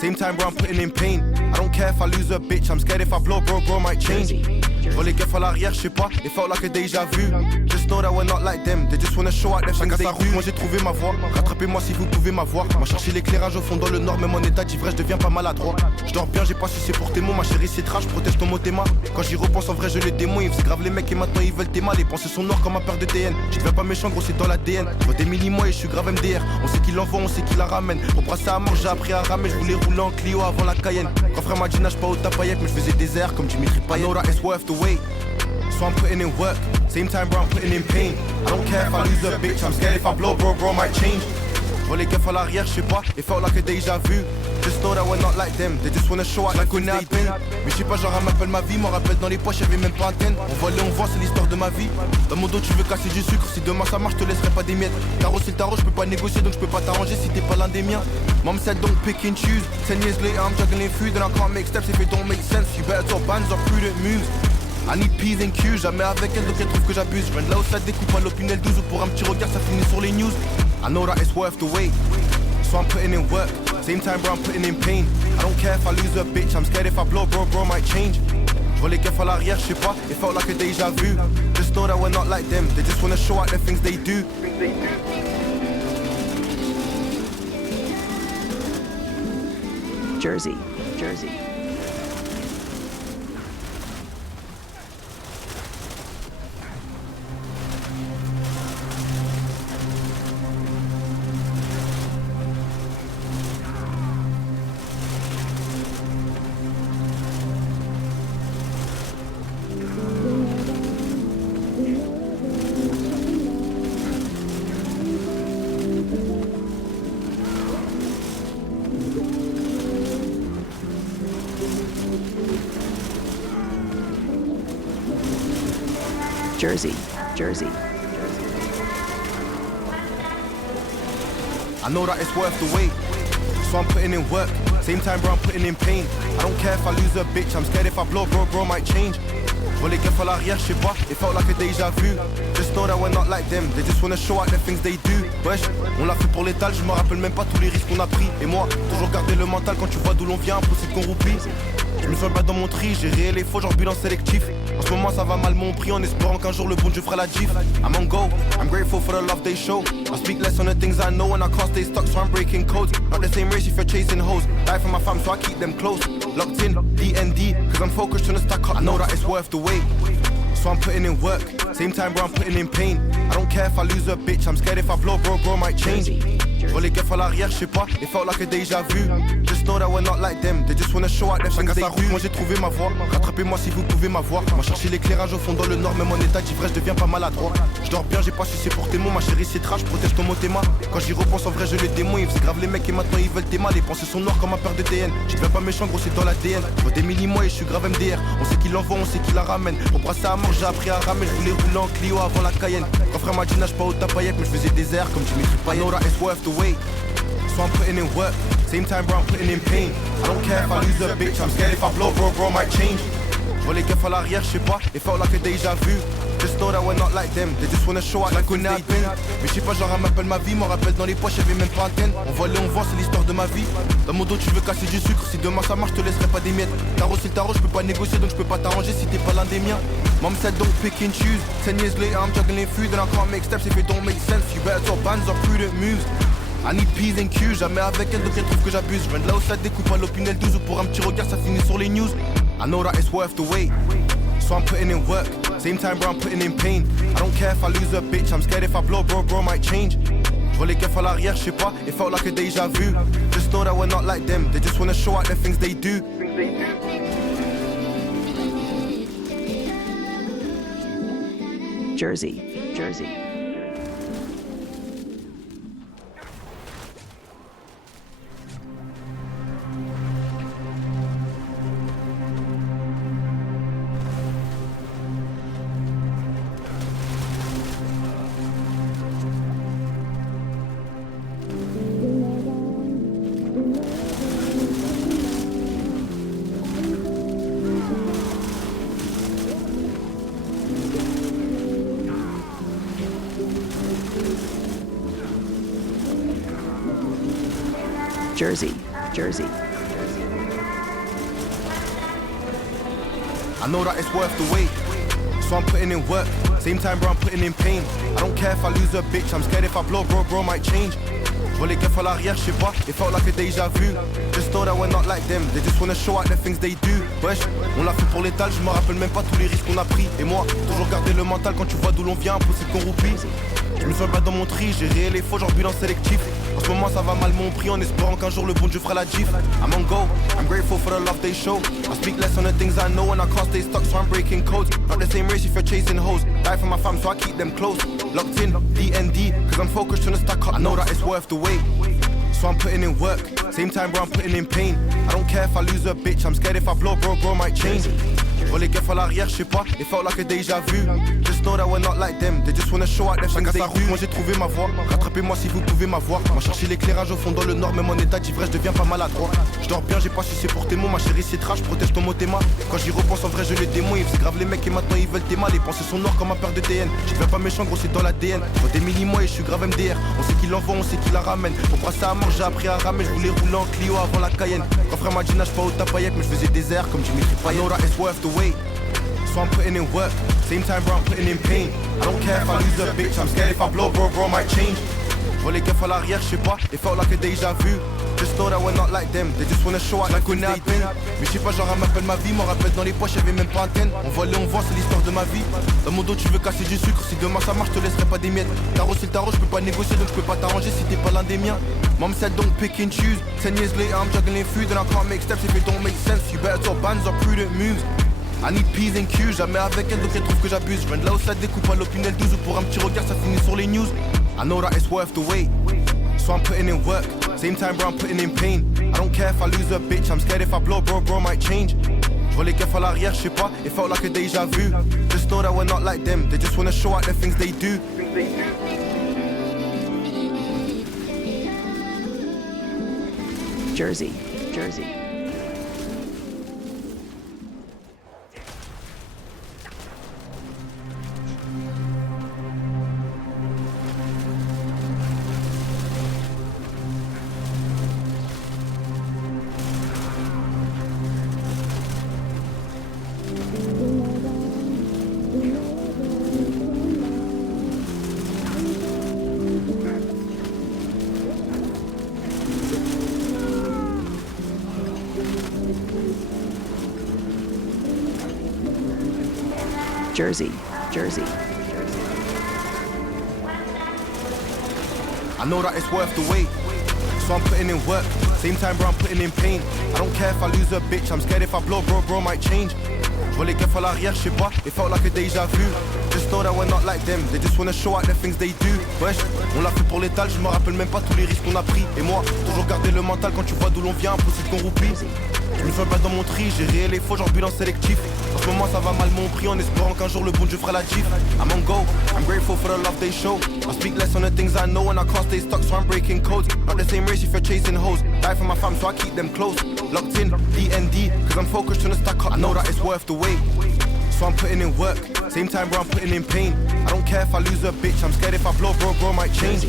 Same time, bro, I'm putting in pain. I don't care if I lose a bitch, I'm scared if I blow, bro, might change. Vois les keufs à l'arrière, je sais pas, it felt like a déjà vu. Just know that we're not like them, they just wanna show out their things they do. Moi j'ai trouvé ma voie, rattrapez-moi si vous pouvez m'avoir. Moi chercher l'éclairage au fond dans le nord, même en état d'ivresse, je deviens pas maladroit. Je dors bien, j'ai pas sucé pour tes mots, ma chérie c'est trash, protège ton mot tes mains. Quand j'y repense en vrai je les démons, ils faisaient grave les mecs et maintenant ils veulent tes mains. Les pensées sont noires comme ma paire de DN. Je deviens pas méchant gros c'est dans l'ADN. Je vois des milli-mois et je suis grave MDR. On sait qui l'envoie, on sait qui la ramène. Pour brasser à mort j'ai appris à ramer, je voulais rouler en Clio avant la Cayenne. Quand frère m'a dit nage pas au tapayette, mais je faisais des airs comme Dimitri Payet. I know that it's worth the wait. So I'm putting in work, same time bro I'm putting in pain. I don't care if I lose a bitch, I'm scared if I blow bro might change. Vois les keufs à l'arrière, je sais pas, it felt like a déjà vu. Just know that we're not like them, they just wanna show out. Je la connais à peine, mais je sais pas genre elle m'appelle ma vie. M'en rappelle dans les poches, y'avait même pas antenne. On voit les on vend, c'est l'histoire de ma vie. Dans mon dos tu veux casser du sucre, si demain ça marche je te laisserai pas des miettes. Tarot c'est le tarot, je peux pas négocier donc je peux pas t'arranger si t'es pas l'un des miens. Mom said don't pick and choose, 10 years later I'm juggling food and I can't make steps if it don't make sense. You better talk bands or prudent moves. I need P's and Q's, jamais avec elle donc elle trouve que j'abuse. Je viens de là où ça découpe à l'opinel 12 ou pour un petit regard ça finit sur les news. I know that it's worth the wait, so I'm putting in work. Same time bro I'm putting in pain. I don't care if I lose a bitch, I'm scared if I blow bro might change. Je vois les keufs à l'arrière, je sais pas, it felt like a déjà vu. Just know that we're not like them, they just wanna show out the things they do. Jersey. Jersey. I know that it's worth the wait, so I'm putting in work. Same time bro I'm putting in pain. I don't care if I lose a bitch, I'm scared if I blow bro might change. Vois les keufs à l'arrière, je sais pas, it felt like a déjà vu. Just know that we're not like them, they just wanna show out the things they do. Wesh, on l'a fait pour l'étal, je me rappelle même pas tous les risques qu'on a pris. Et moi, toujours garder le mental quand tu vois d'où l'on vient, impossible qu'on roupie. Je me sens pas dans mon tri, j'ai réel et faux, genre bilan sélectif. En ce moment ça va mal mon prix, en espérant qu'un jour le bon Dieu fera la gif. I'm on go, I'm grateful for the love they show. I speak less on the things I know and I can't stay stuck so I'm breaking codes. Not the same race if you're chasing hoes. Die for my fam so I keep them close. Locked in, DND, cause I'm focused on the stack up. I know that it's worth the wait, so I'm putting in work. Same time bro I'm putting in pain. I don't care if I lose a bitch, I'm scared if I blow bro might change. Vois les keufs à l'arrière, je sais pas, it felt like a déjà vu. Just know that we're not like them, they just wanna show out their things they do. Moi j'ai trouvé ma voie, rattrapez-moi si vous pouvez m'avoir. Moi chercher l'éclairage au fond dans le nord, même en état d'ivresse, je deviens pas maladroit. Je dors bien, j'ai pas sucé pour tes mots, ma chérie c'est trash, protège ton mot tes mains. Quand j'y repense en vrai je les démons, ils faisaient grave les mecs et maintenant ils veulent tes mains. Les pensées sont noires comme ma paire de DN. Je deviens pas méchant gros c'est dans l'ADN. Je vois des milli-mois et je suis grave MDR. On sait qui l'envoie, on sait qui la ramène. Pour brasser à mort j'ai appris à ramer, je voulais rouler en Clio avant la Cayenne. Quand frère m'a dit nage pas au tapayette, mais je faisais des airs comme Dimitri Payet. I know that it's worth the wait, so I'm putting in work. Same time bro I'm putting in pain. I don't care if I lose a bitch, I'm scared if I blow bro might change. Je vois les keufs à l'arrière, je sais pas, it felt like a déjà vu. Just know that we're not like them, they just wanna show out. Je la connais à peine, mais je sais pas genre elle m'appelle ma vie. M'en rappelle dans les poches, y'avait même pas antenne. On voit les on vend, c'est l'histoire de ma vie. Dans mon dos tu veux casser du sucre, si demain ça marche je te laisserai pas des miettes. Tarot c'est le tarot, je peux pas négocier donc je peux pas t'arranger si t'es pas l'un des miens. Mom said don't pick and choose, 10 years later I'm juggling food and I can't make steps if it don't make sense. You better talk bands or prudent moves. I need P's and Q's, jamais avec elle donc elle trouve que j'abuse. Je viens de là où ça découpe à l'opinel 12 ou pour un petit regard ça finit sur les news. I know that it's worth the wait, so I'm putting in work. Same time bro I'm putting in pain. I don't care if I lose a bitch, I'm scared if I blow bro might change. Je vois les keufs à l'arrière, je sais pas, it felt like a déjà vu. Just know that we're not like them, they just wanna show out the things they do. Jersey. Jersey. I know that it's worth the wait. So I'm putting in work, same time bro I'm putting in pain. I don't care if I lose a bitch, I'm scared if I blow bro might change. Je vois les keufs à l'arrière, je sais pas, it felt like a déjà vu. Just know that we're not like them, they just wanna show out the things they do. Wesh, on l'a fait pour l'étal, je me rappelle même pas tous les risques qu'on a pris. Et moi, toujours garder le mental quand tu vois d'où l'on vient, impossible qu'on roupille. Je me sens pas dans mon tri, j'ai réel et faux, genre bilan sélectif. En ce moment ça va mal mon prix, en espérant qu'un jour le bon Dieu fera la gif. I'm on go, I'm grateful for the love they show. I speak less on the things I know and I can't stay stuck, so I'm breaking codes. Not the same race if you're chasing hoes. Die for my fam, so I keep them close. Locked in, DND, cause I'm focused on the stack up. I know that it's worth the wait, so I'm putting in work. Same time bro I'm putting in pain. I don't care if I lose a bitch, I'm scared if I blow bro might change. Je vois les keufs à l'arrière, je sais pas, it felt like a déjà vu. Just know that we're not like them, they just wanna show out the things they do. Moi j'ai trouvé ma voie, rattrapez-moi si vous pouvez m'avoir. Moi chercher l'éclairage au fond dans le nord, même en état d'ivresse je deviens pas maladroit. Je dors bien, j'ai pas sucé pour tes mots, ma chérie c'est trash, protège ton mot tes mains. Quand j'y repense en vrai je les démons, ils faisaient grave les mecs et maintenant ils veulent tes mal. Les pensées sont noires comme ma paire de TN. Je deviens pas méchant gros c'est dans l'ADN. Moi des mini-mois et je suis grave MDR. On sait qui l'envoie, on sait qui la ramène. Pour brasser à mort j'ai appris à ramer, je voulais rouler en Clio avant la Cayenne. Quand frère m'a dit nage pas au tapayette, mais je faisais des airs comme Jimmy Payet. I know that it's worth the wait, so I'm putting in work, same time bro I'm putting in pain. I don't care if I lose a bitch, I'm scared if I blow bro might change. Je vois les keufs à l'arrière, je sais pas, it felt like a déjà vu. Just know that we're not like them, they just wanna show out like on a peine. Mais je sais pas, genre elle m'appelle ma vie, m'en rappelle dans les poches, y'avait même pas antenne. On volait, on vend, c'est l'histoire de ma vie. Dans mon dos tu veux casser du sucre, si demain ça marche, je te laisserai pas des miettes. Tarot c'est le tarot, je peux pas négocier donc je peux pas t'arranger si t'es pas l'un des miens. Mom said don't pick and choose, 10 years later I'm juggling food and I can't make steps if it don't make sense. You better talk bands or prudent moves. I need P's and Q's, jamais avec elle donc elle trouve que j'abuse. Je viens de là où ça découpe à l'opinel 12 ou pour un petit regard ça finit sur les news. I know that it's worth the wait, so I'm putting in work, same time bro I'm putting in pain. I don't care if I lose a bitch, I'm scared if I blow bro might change. Je vois les keufs à l'arrière, je sais pas, it felt like a déjà vu. Just know that we're not like them, they just wanna show out the things they do. Jersey. Jersey. I know that it's worth the wait, so I'm putting in work, same time bro I'm putting in pain. I don't care if I lose a bitch, I'm scared if I blow bro might change. Je vois les keufs à l'arrière, je sais pas, it felt like a déjà vu. Just know that we're not like them, they just wanna show out the things they do. Wesh, on l'a fait pour l'étal, je me rappelle même pas tous les risques qu'on a pris. Et moi, toujours garder le mental quand tu vois d'où l'on vient, impossible qu'on roupille. Je me sens pas dans mon tri, j'ai réel et faux, genre bilan sélectif. En ce moment ça va mal mon prix, en espérant qu'un jour le bon Dieu fera la gif. I'm on go, I'm grateful for the love they show. I speak less on the things I know and I can't stay stuck, so I'm breaking codes. Not the same race if you're chasing hoes. Die for my fam, so I keep them close. Locked in, DND, cause I'm focused on the stack up. I know that it's worth the wait, so I'm putting in work, same time bro I'm putting in pain. I don't care if I lose a bitch, I'm scared if I blow bro might change.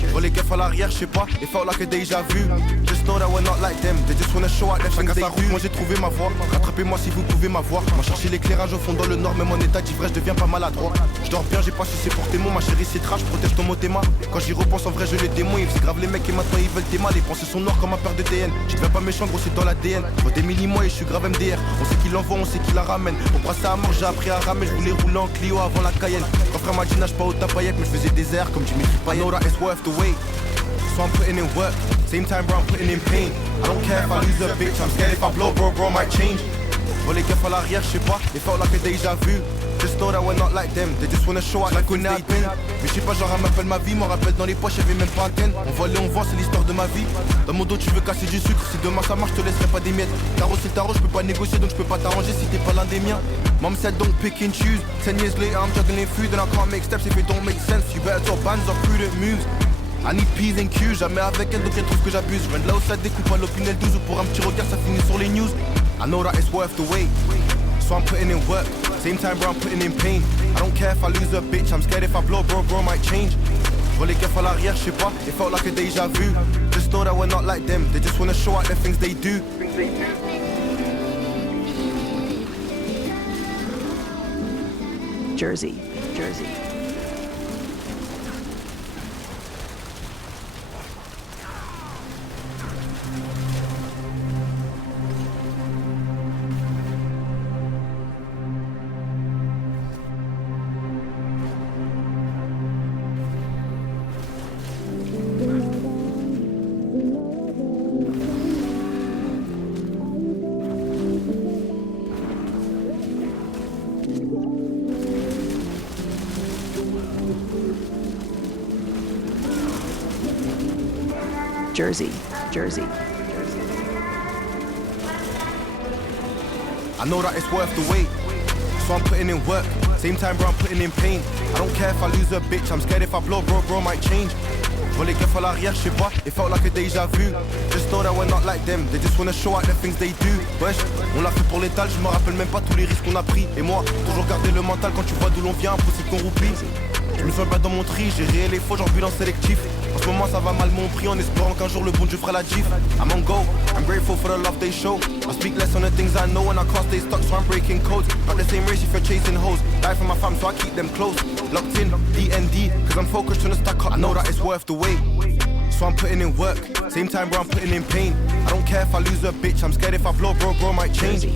Je vois les keufs à l'arrière, je sais pas, it felt like a déjà vu. Just know that we're not like them, they just wanna show out the things they do. Moi j'ai trouvé ma voie, rattrapez-moi si vous pouvez m'avoir. Moi chercher l'éclairage au fond dans le nord, même en état d'ivresse je deviens pas maladroit. Je dors bien, j'ai pas sucé pour tes mots, ma chérie c'est trash, protège ton mot tes mains. Quand j'y repense en vrai je les démons, ils faisaient grave les mecs et maintenant ils veulent tes mains. Les pensées sont noires comme ma paire de TN. Je deviens pas méchant gros c'est dans l'ADN. Moi des mini-mois et je suis grave MDR. On sait qui l'envoie, on sait qui la ramène. Pour brasser à mort j'ai appris à ramer, je voulais rouler en Clio avant la Cayenne. Quand frère m'a dit nage pas au tapayette, mais je faisais des airs comme Jimmy Payet. I know that it's worth the wait, so I'm putting in work, same time bro I'm putting in pain. I don't care if I lose a bitch, I'm scared if I blow bro might change. Je vois les keufs à l'arrière, je sais pas, it felt like a déjà vu. Just know that we're not like them, they just wanna show out like on a peine. Mais je sais pas, genre elle m'appelle ma vie, m'en rappelle dans les poches, y'avait même pas antenne. On volait, on vend, c'est l'histoire de ma vie. Dans mon dos tu veux casser du sucre, si demain ça marche, je te laisserai pas des miettes. Tarot c'est le tarot, je peux pas négocier donc je peux pas t'arranger si t'es pas l'un des miens. Mom said don't pick and choose, 10 years later I'm juggling food and I can't make steps if it don't make sense. You better talk bands or prudent moves. I need P's and Q's, jamais avec elle donc elle trouve que j'abuse. Je viens de là où ça découpe à l'opinel 12 ou pour un petit regard ça finit sur les news. I know that it's worth the wait, so I'm putting in work, same time bro I'm putting in pain. I don't care if I lose a bitch, I'm scared if I blow bro might change. Je vois les keufs à l'arrière, je sais pas, it felt like a déjà vu. Just know that we're not like them, they just wanna show out the things they do. Jersey, Jersey. Jersey, Jersey. I know that it's worth the wait, so I'm putting in work. Same time, bro, I'm putting in pain. I don't care if I lose a bitch, I'm scared if I blow, bro, might change. Voler gaffe à l'arrière, j'sais pas, it felt like a déjà vu. Just know that we're not like them, they just wanna show out the things they do. Wesh, on l'a fait pour l'étal, je me rappelle même pas tous les risques qu'on a pris. Et moi, toujours garder le mental quand tu vois d'où l'on vient, impossible qu'on rouplie. Je me sens pas dans mon tri, j'ai réel et faux, genre bilan sélectif. En ce moment ça va mal mon prix, en espérant qu'un jour le bon Dieu fera la gif. I'm on go, I'm grateful for the love they show. I speak less on the things I know and I can't stay stuck, so I'm breaking codes. Not the same race if you're chasing hoes. Die for my fam, so I keep them close. Locked in, DND, cause I'm focused on the stack up. I know that it's worth the wait, so I'm putting in work. Same time, bro, I'm putting in pain. I don't care if I lose a bitch, I'm scared if I blow, bro, might change.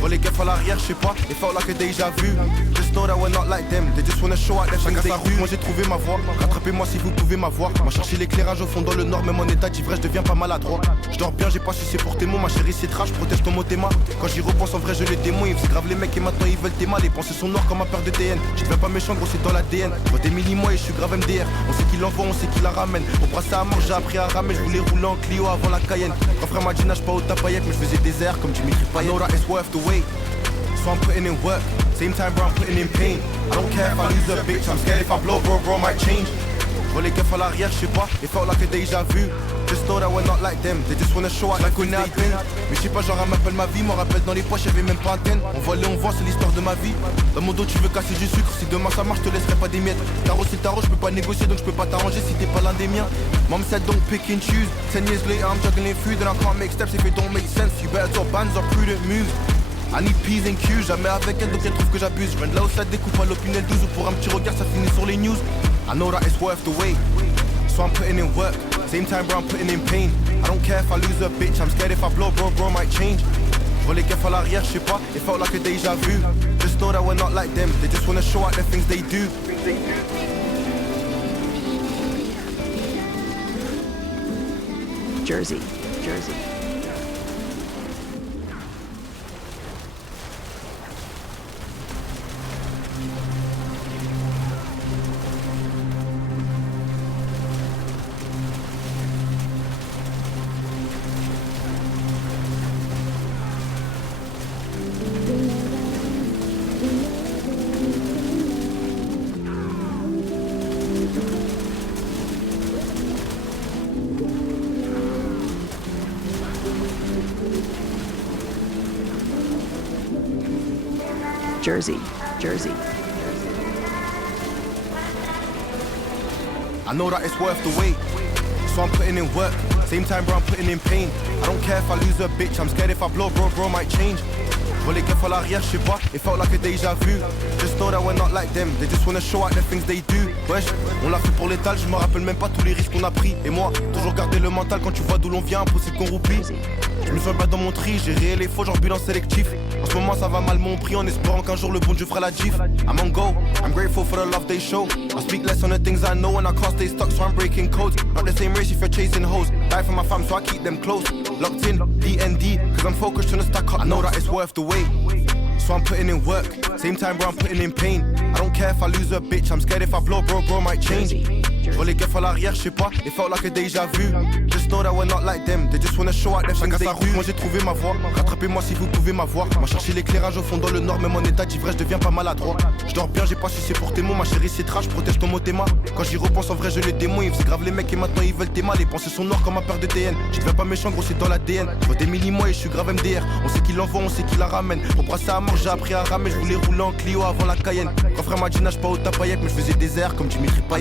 Voler gaffe à l'arrière, j'sais pas, it felt like a déjà vu. Just know that we're not like them, they just wanna show out their things they do. Moi j'ai trouvé ma voie, rattrapez-moi si vous pouvez m'avoir. Moi chercher l'éclairage au fond dans le nord, même en état d'ivresse, je deviens pas maladroit. Je dors bien, j'ai pas sucé pour tes mots, ma chérie c'est trash, protège ton mot tes mains. Quand j'y repense en vrai je les démons, ils faisaient grave les mecs et maintenant ils veulent tes mal. Les pensées sont noires comme ma peur de TN. Je deviens pas méchant gros c'est dans l'ADN. Moi des milli-mois et je suis grave MDR. On sait qui l'envoie, on sait qui la ramène. Pour brasser à mort j'ai appris à ramer, je voulais rouler en Clio avant la Cayenne. Quand frère m'a dit nage pas au tapayette, mais je faisais des airs comme Dimitri Payet. I know that it's worth the wait, so I'm putting in work. Same time, bro, I'm putting in pain. I don't care if I lose a bitch, I'm scared if I blow, bro, might change. Voler gaffe à l'arrière, j'sais pas, it felt like a déjà vu. Just know that we're not like them, they just wanna show out la connais à peine. Mais j'sais pas, genre elle m'appelle ma vie, m'en rappelle dans les poches, y'avait même pas antenne. On vole et on vend, c'est l'histoire de ma vie. Dans mon dos tu veux casser du sucre, si demain ça marche, je te laisserai pas des miettes. Tarot c'est tarot, je peux pas négocier donc je peux pas t'arranger si t'es pas l'un des miens. Mom said don't pick and choose, 10 years later I'm juggling food and I can't make steps if it don't make sense. You better talk bands or prudent moves. I need P's and Q's, jamais avec elle donc elle trouve que j'abuse. Je viens de là où ça découpe à l'opinel 12 ou pour un petit regard ça finit sur les news. I know that it's worth the wait, so I'm putting in work. Same time, bro, I'm putting in pain. I don't care if I lose a bitch, I'm scared if I blow, bro, might change. Voler gaffe à l'arrière, j'sais pas, it felt like a déjà vu. Just know that we're not like them, they just wanna show out the things they do. Jersey, Jersey. Jersey, Jersey. I know that it's worth the wait, so I'm putting in work. Same time, bro, I'm putting in pain. I don't care if I lose a bitch, I'm scared if I blow, bro, might change. Voler gaffe à l'arrière, j'sais pas, it felt like a déjà vu. Just know that we're not like them, they just wanna show out the things they do. Wesh, on l'a fait pour l'étal, je me rappelle même pas tous les risques qu'on a pris. Et moi, toujours garder le mental quand tu vois d'où l'on vient, impossible qu'on rouplie. Je me sens pas dans mon tri, j'ai réel et faux, genre bilan sélectif. En ce moment ça va mal mon prix, en espérant qu'un jour le bon Dieu fera la gif. I'm on go, I'm grateful for the love they show. I speak less on the things I know and I can't stay stuck, so I'm breaking codes. Not the same race if you're chasing hoes. Die for my fam, so I keep them close. Locked in, DND, cause I'm focused on the stack up. I know that it's worth the wait, so I'm putting in work. Same time, bro, I'm putting in pain. I don't care if I lose a bitch, I'm scared if I blow, bro, might change. Voler gaffe à l'arrière, j'sais pas, it felt like a déjà vu. Just know that we're not like them, they just wanna show out their things they do. Moi j'ai trouvé ma voie, rattrapez-moi si vous pouvez m'avoir. Moi chercher l'éclairage au fond dans le nord, même en état d'ivresse, je deviens pas maladroit. Je dors bien, j'ai pas sucé pour tes mots, ma chérie c'est trash, protège ton mot tes mains. Quand j'y repense en vrai je les démons, ils faisaient grave les mecs et maintenant ils veulent tes mal. Les pensées sont noires comme ma peur de TN. Je deviens pas méchant gros c'est dans l'ADN. Je vois des milli-mois et je suis grave MDR. On sait qui l'envoie, on sait qui la ramène. Pour brasser à mort j'ai appris à ramer, je voulais rouler en Clio avant la Cayenne. Quand frère m'a dit nage pas au tapayette, mais je faisais des airs comme Dimitri Payet.